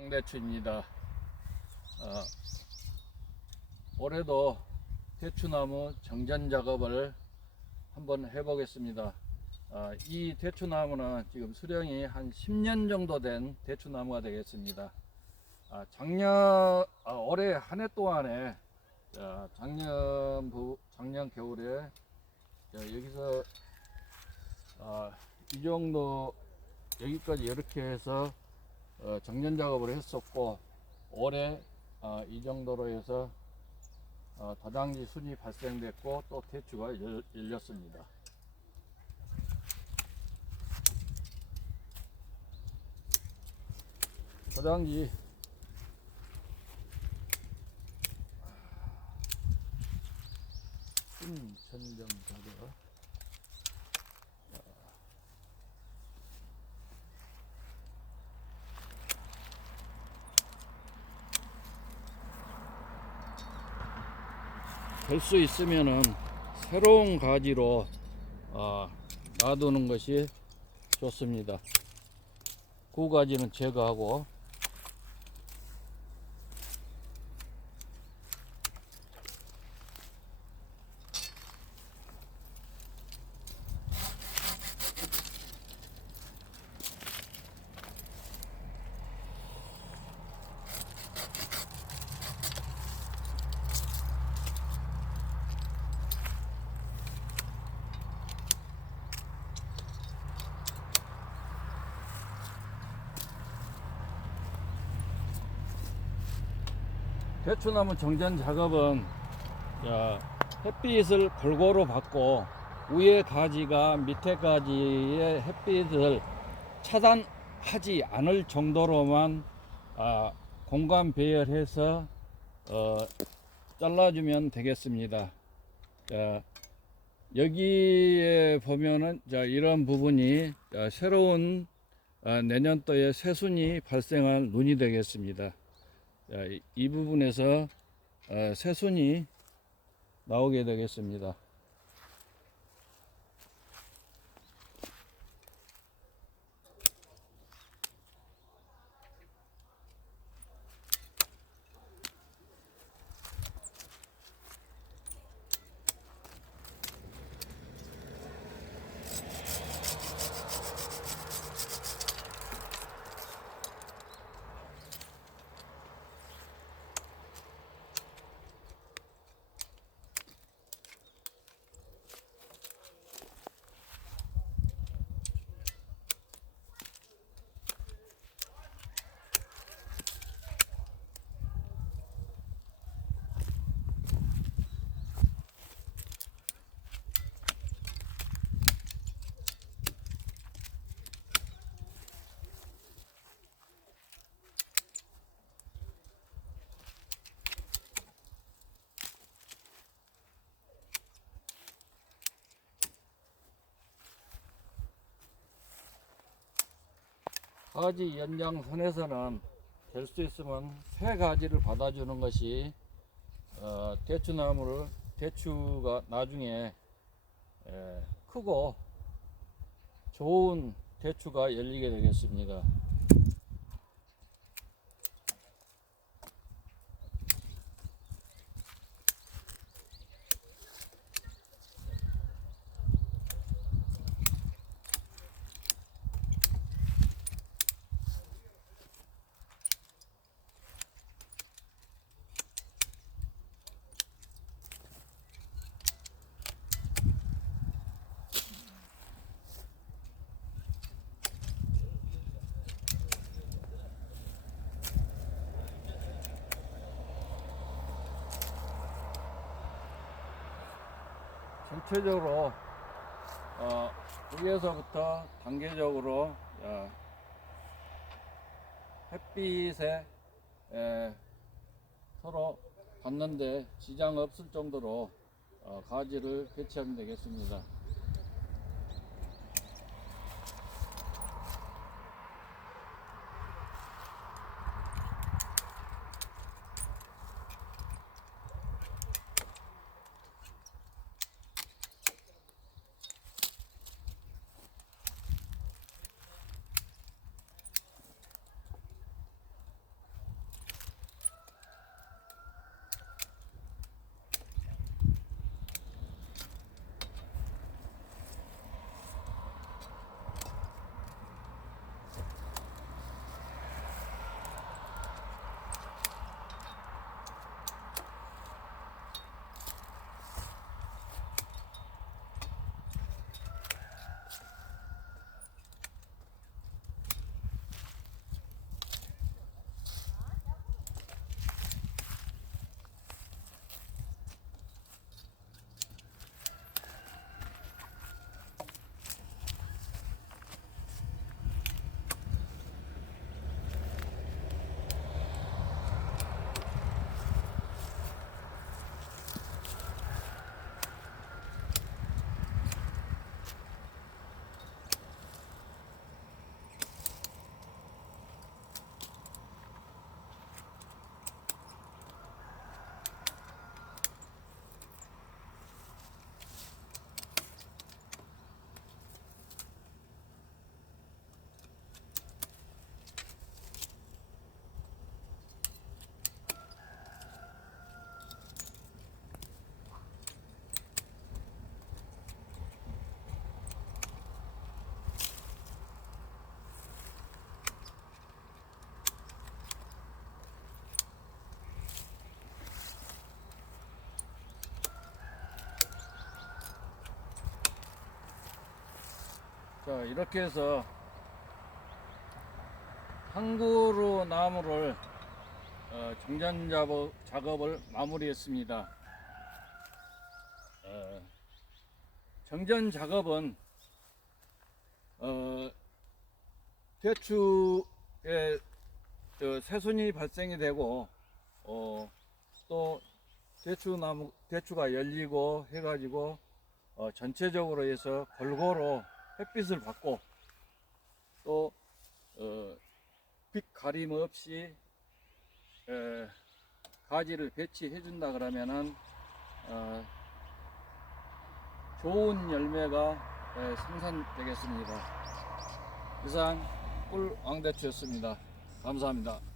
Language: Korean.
쌍대추입니다. 어, 올해도 대추나무 정전 작업을 한번 해보겠습니다. 어, 이 대추나무는 지금 수령이 한 10년 정도 된 대추나무가 되겠습니다. 아, 작년 아, 올해 한 해 동안에 자, 작년 부, 작년 겨울에 자, 여기서 아, 이 정도 여기까지 이렇게 해서 어, 정년 작업을 했었고 올해 어, 이 정도로 해서 어, 다장지 순이 발생됐고 또 대추가 열, 열렸습니다. 다장지 순천정 작업 될 수 있으면은 새로운 가지로 어, 놔두는 것이 좋습니다. 그 가지는 제거하고 대추나무 정전 작업은 자, 햇빛을 골고루 받고 위에 가지가 밑에 가지의 햇빛을 차단하지 않을 정도로만 아, 공간 배열해서 어, 잘라주면 되겠습니다. 자, 여기에 보면은 자, 이런 부분이 자, 새로운 아, 내년도에 새순이 발생할 눈이 되겠습니다. 자, 이, 이 부분에서 어, 새순이 나오게 되겠습니다. 가지 연장선에서는 될 수 있으면 새 가지를 받아주는 것이 어, 대추나무를 대추가 나중에 에, 크고 좋은 대추가 열리게 되겠습니다. 전체적으로 어, 위에서부터 단계적으로 어, 햇빛에 에, 서로 받는데 지장 없을 정도로 어, 가지를 배치하면 되겠습니다. 자 이렇게 해서 한 그루 나무를 어, 정전 작업, 작업을 마무리했습니다. 어, 정전 작업은 어, 대추에 어, 새순이 발생이 되고 어, 또 대추 나무 대추가 열리고 해가지고 어, 전체적으로 해서 골고루 햇빛을 받고 또 어, 빛 가림 없이 에, 가지를 배치해 준다 그러면은 어, 좋은 열매가 에, 생산되겠습니다. 이상 꿀 왕대추였습니다. 감사합니다.